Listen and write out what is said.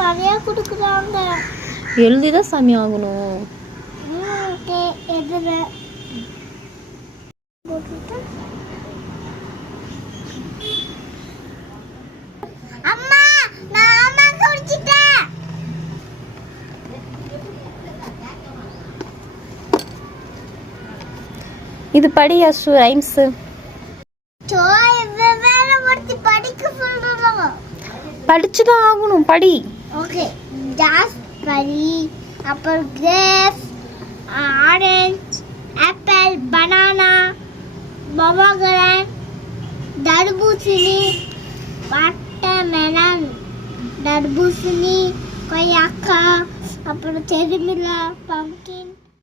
நிறைய கொடுக்குறாங்க. எழுதி தான் சாமி ஆகணும். எதிர அம்மா நான் அம்மா குடிச்சிட்டேன். இது படி அசு ரைம்ஸ். படிச்சுதான் ஆகணும், படி. ஓகே, ராஸ்பெரி, அப்புறம் grapes, orange, apple, banana, pomegranate, தர்பூசணி, வாட்டர்மெலன், தர்பூசணி, கொய்யாக்கா, அப்புறம் செரிமிளா, பம்கின்.